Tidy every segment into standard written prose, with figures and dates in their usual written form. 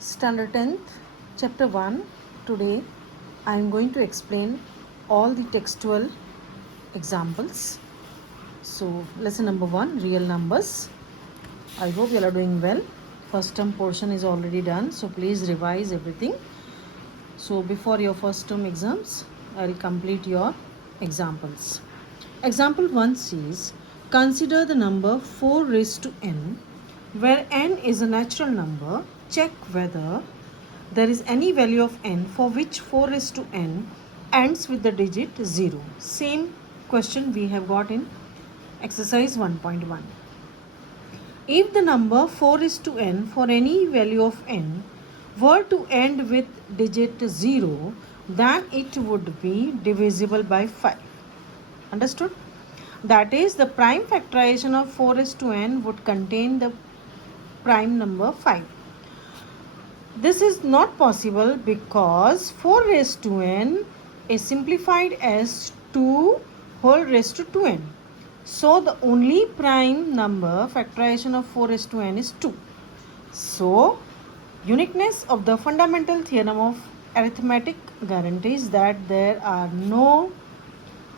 Standard 10th, Chapter 1. Today I am going to explain all the textual examples. So, lesson number 1, real numbers. I hope you all are doing well. First term portion is already done, so please revise everything. So, before your first term exams, I will complete your examples. Example 1 says, consider the number 4 raised to n, where n is a natural number. Check whether there is any value of n for which 4 raised to n ends with the digit 0. Same question we have got in exercise 1.1. If the number 4 raised to n for any value of n were to end with digit 0, then it would be divisible by 5. Understood? That is, the prime factorization of 4 raised to n would contain the prime number 5. This is not possible because 4 raised to n is simplified as 2 whole raised to 2n. So the only prime number factorization of 4 raised to n is 2. So uniqueness of the fundamental theorem of arithmetic guarantees that there are no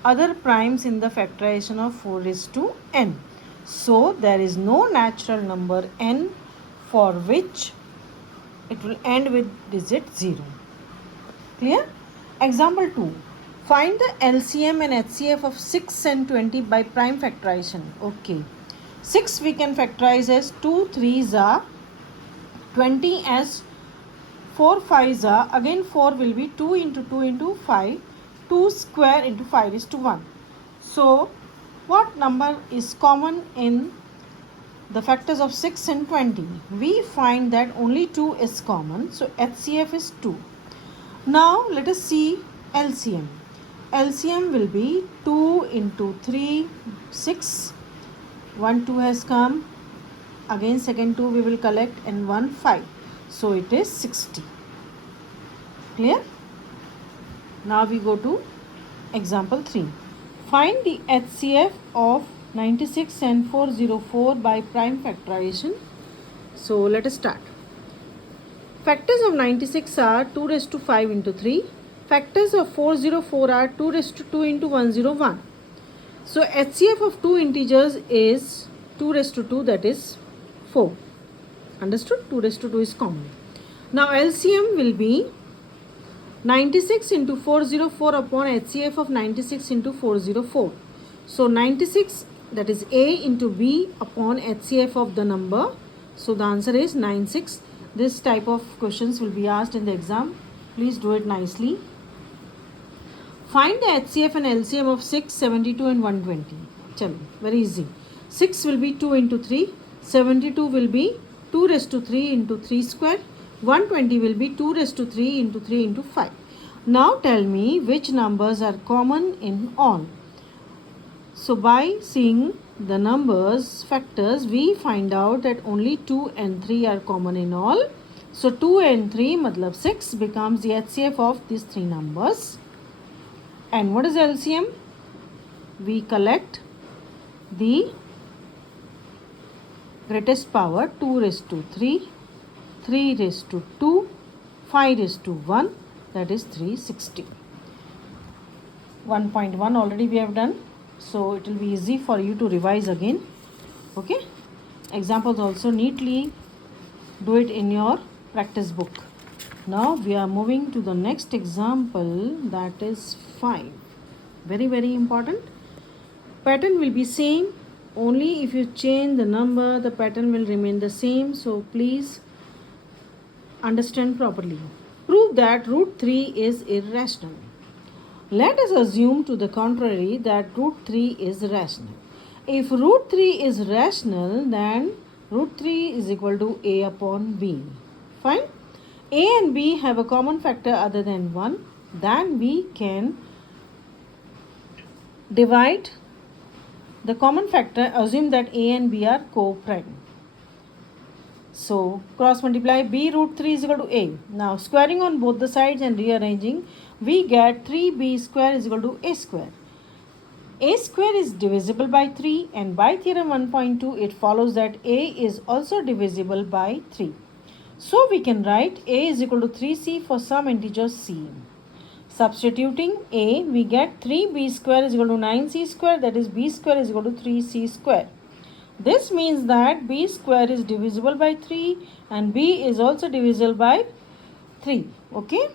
other primes in the factorization of 4 raised to n. So there is no natural number n for which it will end with digit 0. Clear? Example 2. Find the LCM and HCF of 6 and 20 by prime factorization. Okay. 6 we can factorize as 2 3s are, 20 as 4 5s are. Again 4 will be 2 into 2 into 5. 2 square into 5 is to 1. So what number is common in the factors of 6 and 20? We find that only 2 is common. So HCF is 2. Now let us see LCM. LCM will be 2 into 3, 6. 1 2 has come. Again second 2 we will collect, and 1 5. So it is 60. Clear? Now we go to example 3. Find the HCF of 96 and 404 by prime factorization. So let us start. Factors of 96 are 2 raised to 5 into 3. Factors of 404 are 2 raised to 2 into 101. So HCF of two integers is 2 raised to 2, that is 4. Understood? 2 raised to 2 is common. Now LCM will be 96 into 404 upon HCF of 96 into 404. So 96, that is A into B upon HCF of the number. So the answer is 96. This type of questions will be asked in the exam. Please do it nicely. Find the HCF and LCM of 6, 72 and 120. Chalo, very easy. 6 will be 2 into 3. 72 will be 2 raised to 3 into 3 square. 120 will be 2 raised to 3 into 3 into 5. Now tell me which numbers are common in all. So by seeing the numbers factors, we find out that only 2 and 3 are common in all. So 2 and 3 matlab 6 becomes the HCF of these three numbers. And what is LCM? We collect the greatest power, 2 raised to 3, 3 raised to 2, 5 raised to 1, that is 360. 1.1 already we have done, so it will be easy for you to revise again. Okay? Examples also neatly do it in your practice book. Now we are moving to the next example, that is 5. Very, very important. Pattern will be same. Only if you change the number, the pattern will remain the same. So please understand properly. Prove that root 3 is irrational. Let us assume to the contrary that root 3 is rational. If root 3 is rational, then root 3 is equal to A upon B. Fine? A and B have a common factor other than 1. Then we can divide the common factor, assume that A and B are co-prime. So cross multiply, B root 3 is equal to A. Now squaring on both the sides and rearranging, we get 3B square is equal to A square. A square is divisible by 3, and by theorem 1.2 it follows that A is also divisible by 3. So we can write a is equal to 3c for some integer c. Substituting a, we get 3b square is equal to 9c square, that is b square is equal to 3c square. This means that b square is divisible by 3 and b is also divisible by 3. Okay.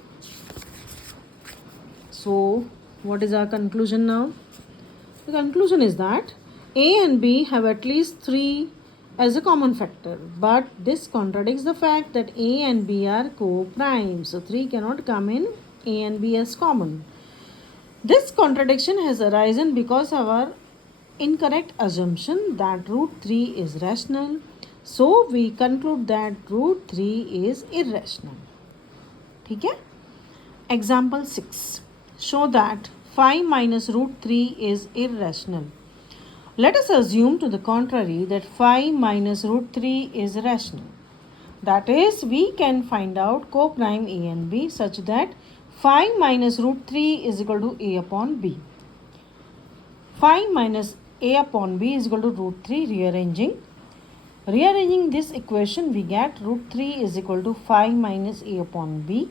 So what is our conclusion now? The conclusion is that a and b have at least 3 as a common factor, but this contradicts the fact that a and b are co-primes. So 3 cannot come in a and b as common. This contradiction has arisen because of our incorrect assumption that root 3 is rational. So we conclude that root 3 is irrational. ठीक है? Example 6. Show that 5 minus root 3 is irrational. Let us assume to the contrary that 5 minus root 3 is rational. That is, we can find out co-prime a and b such that 5 minus root 3 is equal to a upon b. 5 minus a upon b is equal to root 3. Rearranging this equation, we get root 3 is equal to 5 minus a upon b.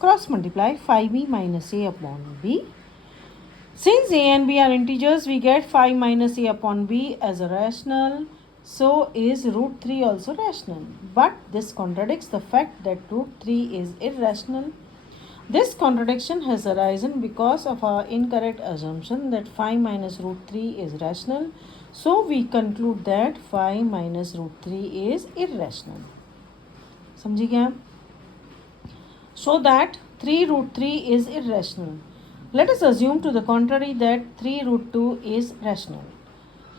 Cross multiply 5b minus a upon b. Since a and b are integers, we get 5 minus a upon b as a rational. So is root 3 also rational. But this contradicts the fact that root 3 is irrational. This contradiction has arisen because of our incorrect assumption that 5 minus root 3 is rational. So we conclude that 5 minus root 3 is irrational. समझी क्या? So that 3 root 3 is irrational. Let us assume to the contrary that 3 root 2 is rational.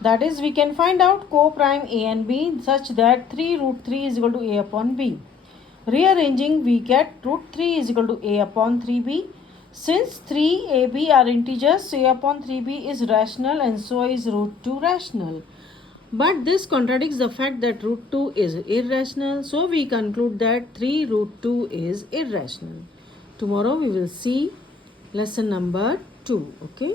That is, we can find out co-prime a and b such that 3 root 3 is equal to a upon b. Rearranging, we get root 3 is equal to a upon 3b. Since 3ab are integers, so a upon 3b is rational and so is root 2 rational. But this contradicts the fact that root 2 is irrational. So we conclude that 3 root 2 is irrational. Tomorrow we will see lesson number 2. Okay.